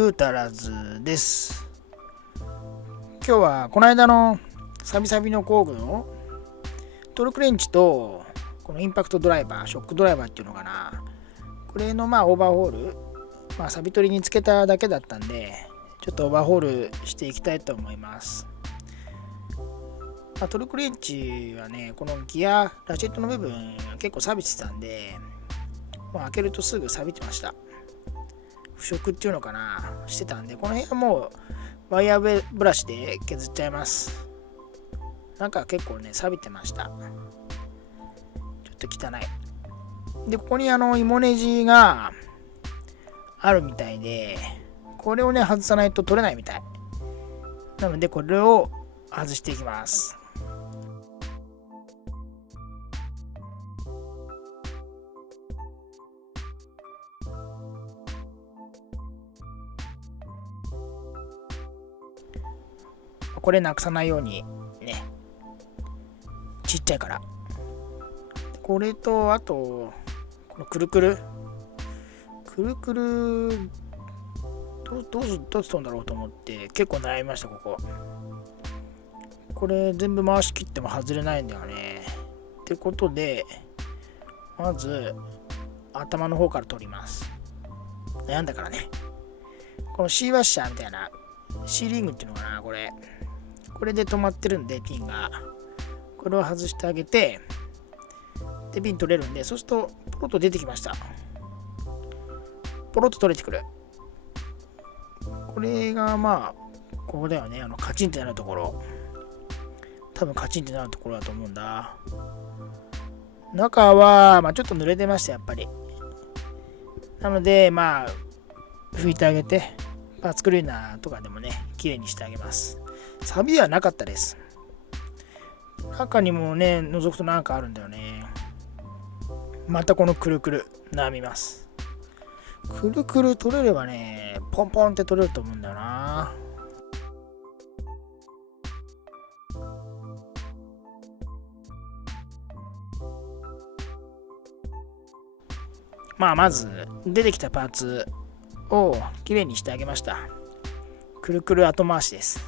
く足らずです。今日はこの間のサビサビの工具のトルクレンチとこのインパクトドライバー、ショックドライバーっていうのかな、これのオーバーホール、サビ取りにつけただけだったんで、ちょっとオーバーホールしていきたいと思います。トルクレンチはね、このギアラチェットの部分結構錆びてたんで、開けるとすぐ錆びてました。腐食っていうのかな、してたんで、この辺はもうワイヤーブラシで削っちゃいます。なんか結構ね、錆びてました。ちょっと汚い。で、ここに芋ネジがあるみたいで、これをね、外さないと取れないみたい。なので、これを外していきます。これなくさないようにね、ちっちゃいから。これと、あと、このくるくるどうするんだろうと思って結構悩みました。これ全部回し切っても外れないんだよね。ってことで、まず頭の方から取ります。悩んだからね。このシーワッシャーみたいなシーリングっていうのかな、これで止まってるんで、ピンがこれを外してあげて、でピン取れるんで、そうするとポロッと出てきました。ポロッと取れてくる。これがここだよね。カチンってなるところ、多分カチンってなるところだと思うんだ。中はちょっと濡れてました、やっぱり。なので拭いてあげて、パーツクリーナーとかでもね、綺麗にしてあげます。サビはなかったです。中にもね、覗くとなんかあるんだよね。またこのくるくる悩みます。くるくる取れればね、ポンポンって取れると思うんだよな。まず出てきたパーツをきれいにしてあげました。くるくる後回しです。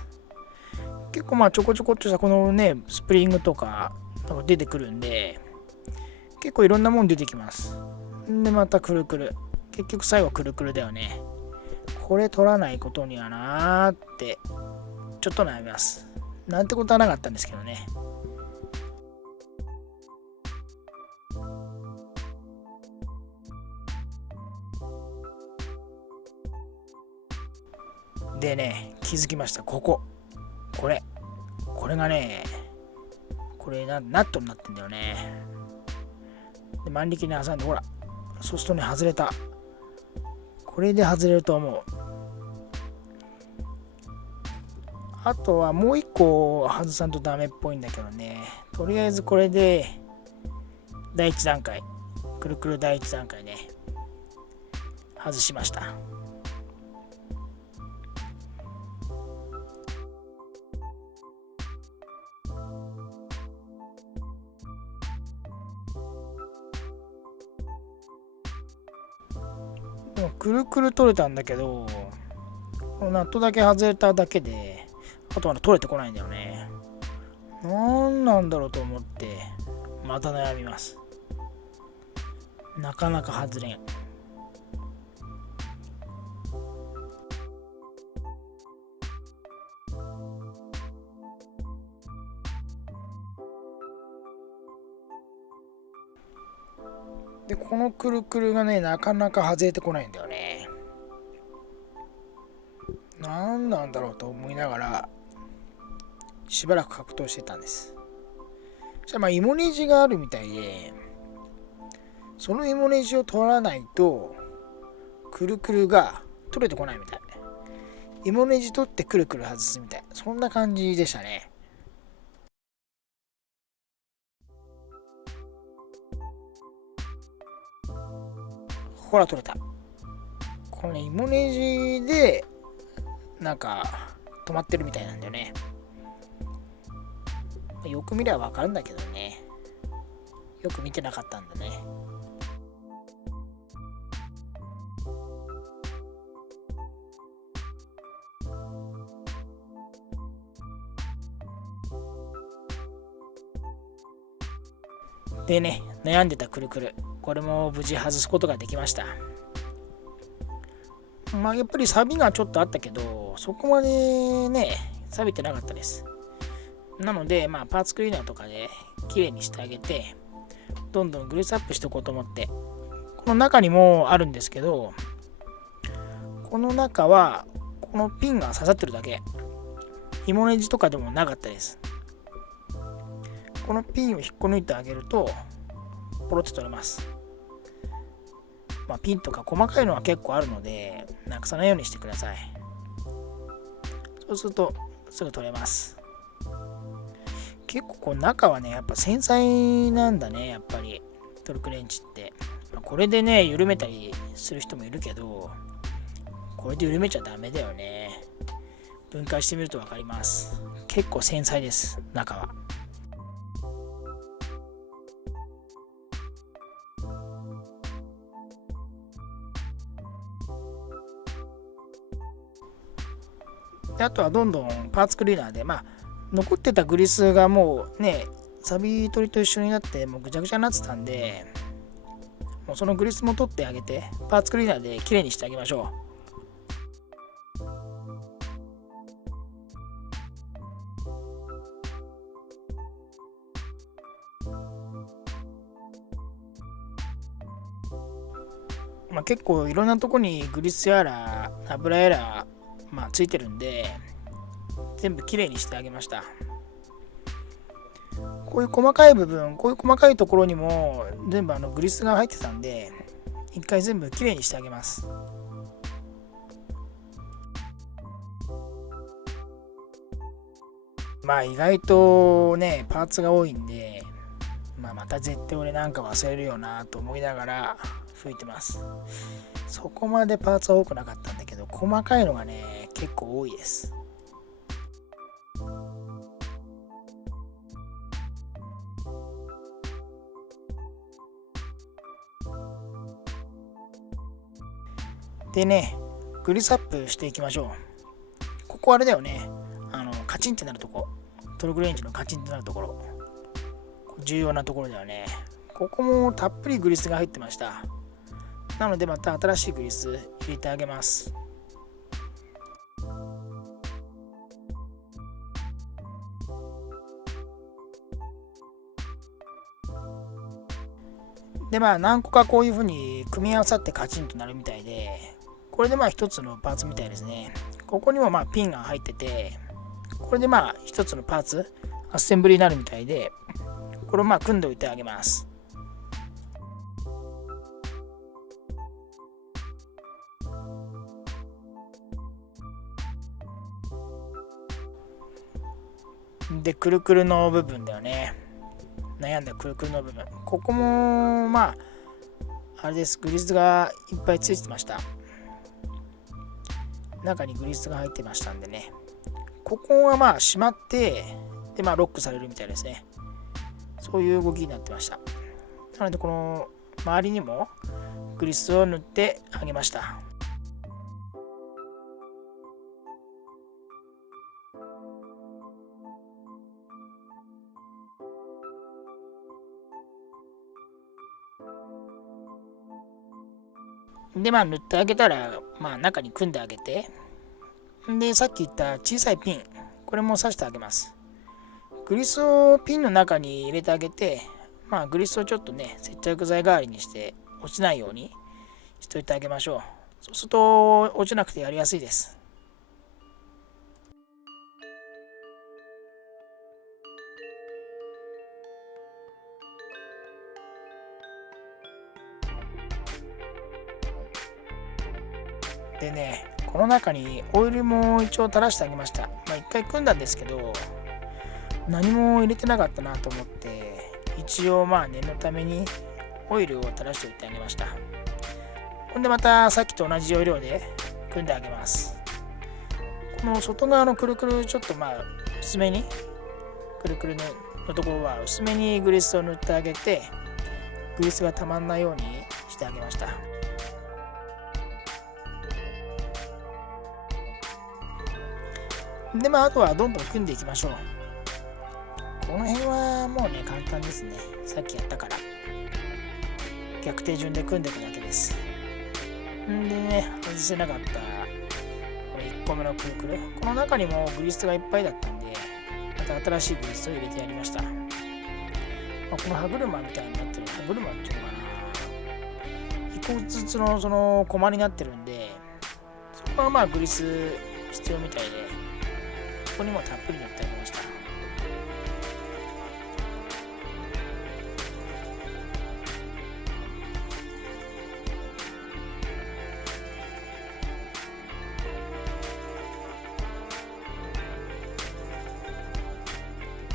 結構ちょこちょこっとしたこのね、スプリングとか出てくるんで、結構いろんなもん出てきます。でまたくるくる、結局最後くるくるだよね。これ取らないことにはなーってちょっと悩みます。なんてことはなかったんですけどね。でね、気づきました。これがね、これナットになってんだよね。で万力に挟んで、ほら、そうするとね、外れた。これで外れると思う。あとはもう一個外さんとダメっぽいんだけどね。とりあえずこれで第一段階、くるくる第一段階ね、外しました。でもくるくる取れたんだけど、このナットだけ外れただけで、あとは取れてこないんだよね。なんなんだろうと思ってまた悩みます。なかなか外れん。でこのくるくるがね、なかなか外れてこないんだよね。なんなんだろうと思いながらしばらく格闘してたんです。そしたら芋ネジがあるみたいで、その芋ネジを取らないとくるくるが取れてこないみたい。芋ネジ取ってくるくる外すみたい、そんな感じでしたね。ほら取れた。このね、芋ネジでなんか止まってるみたいなんだよね。よく見ればわかるんだけどね。よく見てなかったんだね。でね、悩んでたくるくる、これも無事外すことができました。まあやっぱり錆がちょっとあったけど、そこまでね、錆びてなかったです。なので、パーツクリーナーとかで綺麗にしてあげて、どんどんグリスアップしておこうと思って、この中にもあるんですけど、この中はこのピンが刺さってるだけ、紐ネジとかでもなかったです。このピンを引っこ抜いてあげるとポロッと取れます。ピンとか細かいのは結構あるので、なくさないようにしてください。そうするとすぐ取れます。結構こう中はね、やっぱ繊細なんだね、やっぱりトルクレンチって。これでね、緩めたりする人もいるけど、これで緩めちゃダメだよね。分解してみると分かります。結構繊細です、中は。であとはどんどんパーツクリーナーで、残ってたグリスがもうね、サビ取りと一緒になってもうぐちゃぐちゃになってたんで、もうそのグリスも取ってあげて、パーツクリーナーできれいにしてあげましょう。結構いろんなとこにグリスやら油やら、ついてるんで、全部きれいにしてあげました。こういう細かい部分、こういう細かいところにも全部グリスが入ってたんで、一回全部きれいにしてあげます。意外とね、パーツが多いんで、また絶対俺なんか忘れるよなと思いながら拭いてます。そこまでパーツは多くなかったんだけど、細かいのがね、結構多いです。でね、グリスアップしていきましょう。ここあれだよね、カチンってなるとこ、トルクレンチのカチンってなるところ、重要なところだよね。ここもたっぷりグリスが入ってました。なのでまた新しいグリス入れてあげます。で何個かこういう風に組み合わさってカチンとなるみたいで、これで一つのパーツみたいですね。ここにもピンが入ってて、これで一つのパーツアッセンブリになるみたいで、これを組んでおいてあげます。でくるくるの部分だよね。悩んだくるくるの部分、ここもあれです、グリスがいっぱいついてました。中にグリスが入ってましたんでね、ここは閉まってでロックされるみたいですね。そういう動きになってました。なのでこの周りにもグリスを塗ってあげました。で塗ってあげたら中に組んであげて、でさっき言った小さいピン、これも刺してあげます。グリスをピンの中に入れてあげて、グリスをちょっとね接着剤代わりにして落ちないようにしといてあげましょう。そうすると落ちなくてやりやすいです。でね、この中にオイルも一応垂らしてあげました。一回組んだんですけど、何も入れてなかったなと思って、一応念のためにオイルを垂らしておいてあげました。ほんでまたさっきと同じ要領で組んであげます。この外側のくるくるちょっと薄めに、くるくるのところは薄めにグリスを塗ってあげて、グリスがたまんないようにしてあげました。であとはどんどん組んでいきましょう。この辺はもうね、簡単ですね。さっきやったから。逆手順で組んでいくだけです。んでね、外せなかったこれ1個目のくるくる。この中にもグリスがいっぱいだったんで、また新しいグリスを入れてやりました。この歯車みたいになってる、歯車っていうのかな。1個ずつのそのコマになってるんで、そこはまあグリス必要みたいで、ここにもたっぷり塗ってあげました。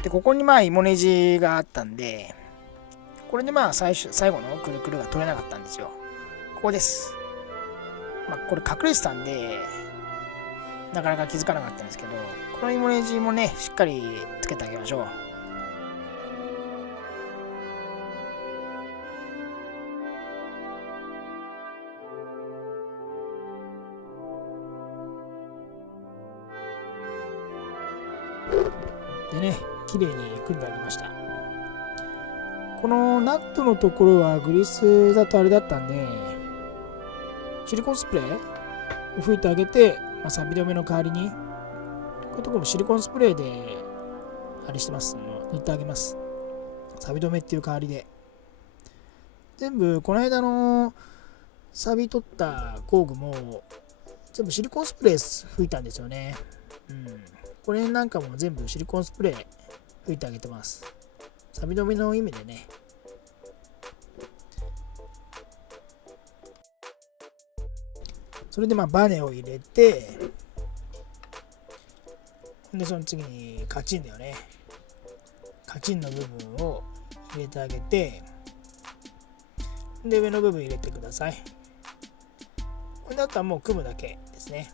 で、ここにまあ芋ネジがあったんで、これでまあ最後のくるくるが取れなかったんですよ。ここです。まあこれ隠れてたんで、なかなか気づかなかったんですけど、この芋ネジもね、しっかりつけてあげましょう。でね、綺麗に組んでありました。このナットのところはグリスだとあれだったんで、シリコンスプレーを吹いてあげて、錆止めの代わりに、こういうところもシリコンスプレーであれしてます、塗ってあげます。錆止めっていう代わりで。全部、この間の錆び取った工具も、全部シリコンスプレー吹いたんですよね。これなんかも全部シリコンスプレー吹いてあげてます。錆び止めの意味でね。それでバネを入れて、でその次にカチンだよね。カチンの部分を入れてあげて、で上の部分入れてください。これだったらもう組むだけですね。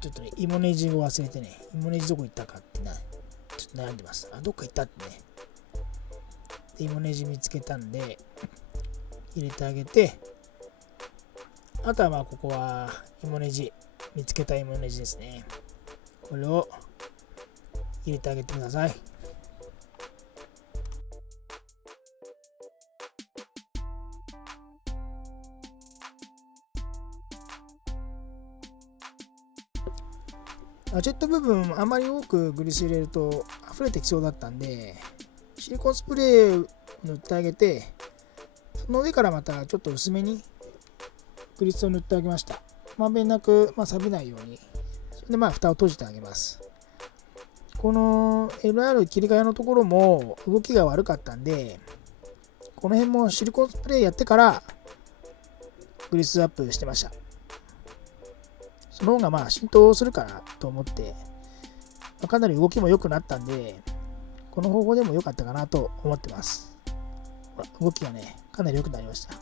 ちょっとね、芋ネジを忘れてね、芋ネジどこ行ったかってちょっと悩んでます。どっか行ったってね。で、芋ネジ見つけたんで、入れてあげて、あとはここは芋ネジ、見つけた芋ネジですね。これを入れてあげてください。アジェット部分あまり多くグリス入れると溢れてきそうだったんで、シリコンスプレーを塗ってあげて、その上からまたちょっと薄めにグリスを塗ってあげました。まんべんなく、錆びないように。それで蓋を閉じてあげます。この LR 切り替えのところも動きが悪かったんで、この辺もシリコンスプレーやってからグリスアップしてました。その方が浸透するかなと思って、かなり動きも良くなったんで、この方法でも良かったかなと思ってます。動きがね、かなり良くなりました。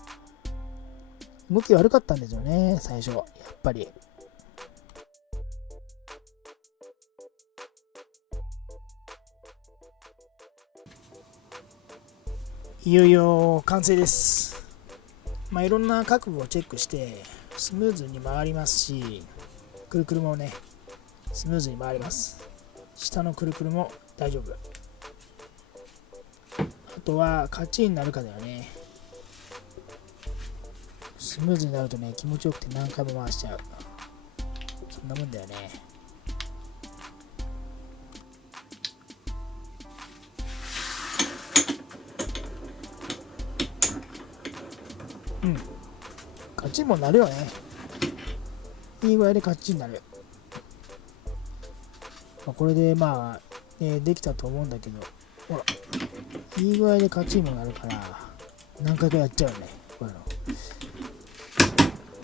動き悪かったんですよね、最初。やっぱり。いよいよ完成です。いろんな角度をチェックして、スムーズに回りますし、くるくるもね、スムーズに回ります。下のくるくるも大丈夫。あとはカチンになるかだよね。スムーズになるとね、気持ちよくて何回も回しちゃう。そんなもんだよね。カチンもなるよね。いい具合でカチンになる。これでできたと思うんだけど、ほら、いい具合でカチンもなるから、何回かやっちゃうよね。こういうの。ほ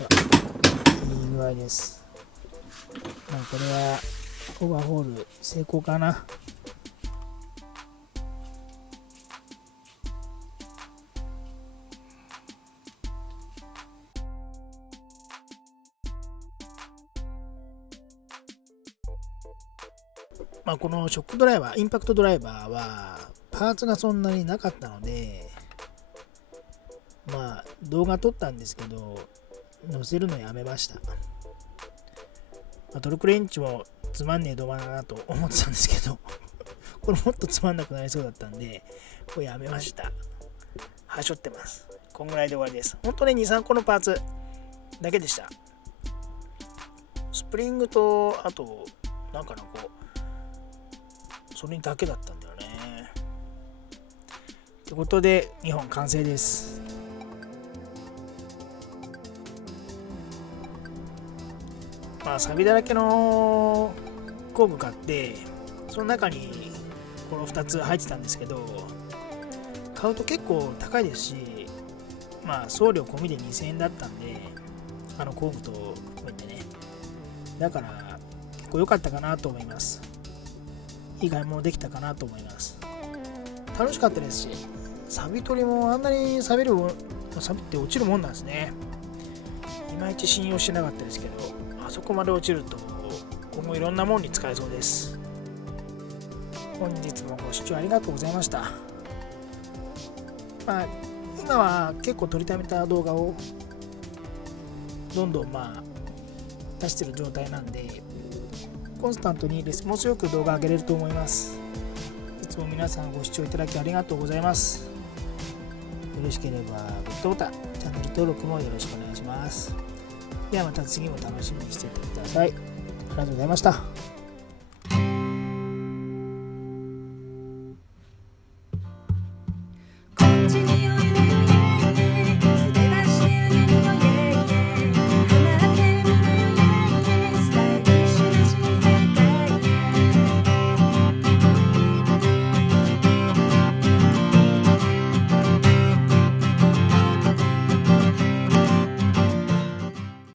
ら、いい具合です。これはオーバーホール成功かな。このショックドライバー、インパクトドライバーはパーツがそんなになかったので、動画撮ったんですけど、載せるのやめました。トルクレンチもつまんねえ動画だなと思ってたんですけどこれもっとつまんなくなりそうだったんでこれやめました。はしょってます。こんぐらいで終わりです。本当ね 2,3 個のパーツだけでした。スプリングとあとなんかのこうそれだけだったんだよね。ということで2本完成です。まあサビだらけの工具買ってその中にこの2つ入ってたんですけど、買うと結構高いですし、まあ送料込みで2000円だったんで工具と含めてね、だから結構良かったかなと思います。いい買い物できたかなと思います。楽しかったですし、サビ取りもあんなにサビって落ちるもんなんですね。いまいち信用してなかったですけど、あそこまで落ちると今後いろんなもんに使えそうです。本日もご視聴ありがとうございました。まあ今は結構撮りためた動画をどんどん出してる状態なんで、コンスタントにレスポンスよく動画上げれると思います。いつも皆さんご視聴いただきありがとうございます。よろしければグッドボタン、チャンネル登録もよろしくお願いします。ではまた次も楽しみにしていてください。ありがとうございました。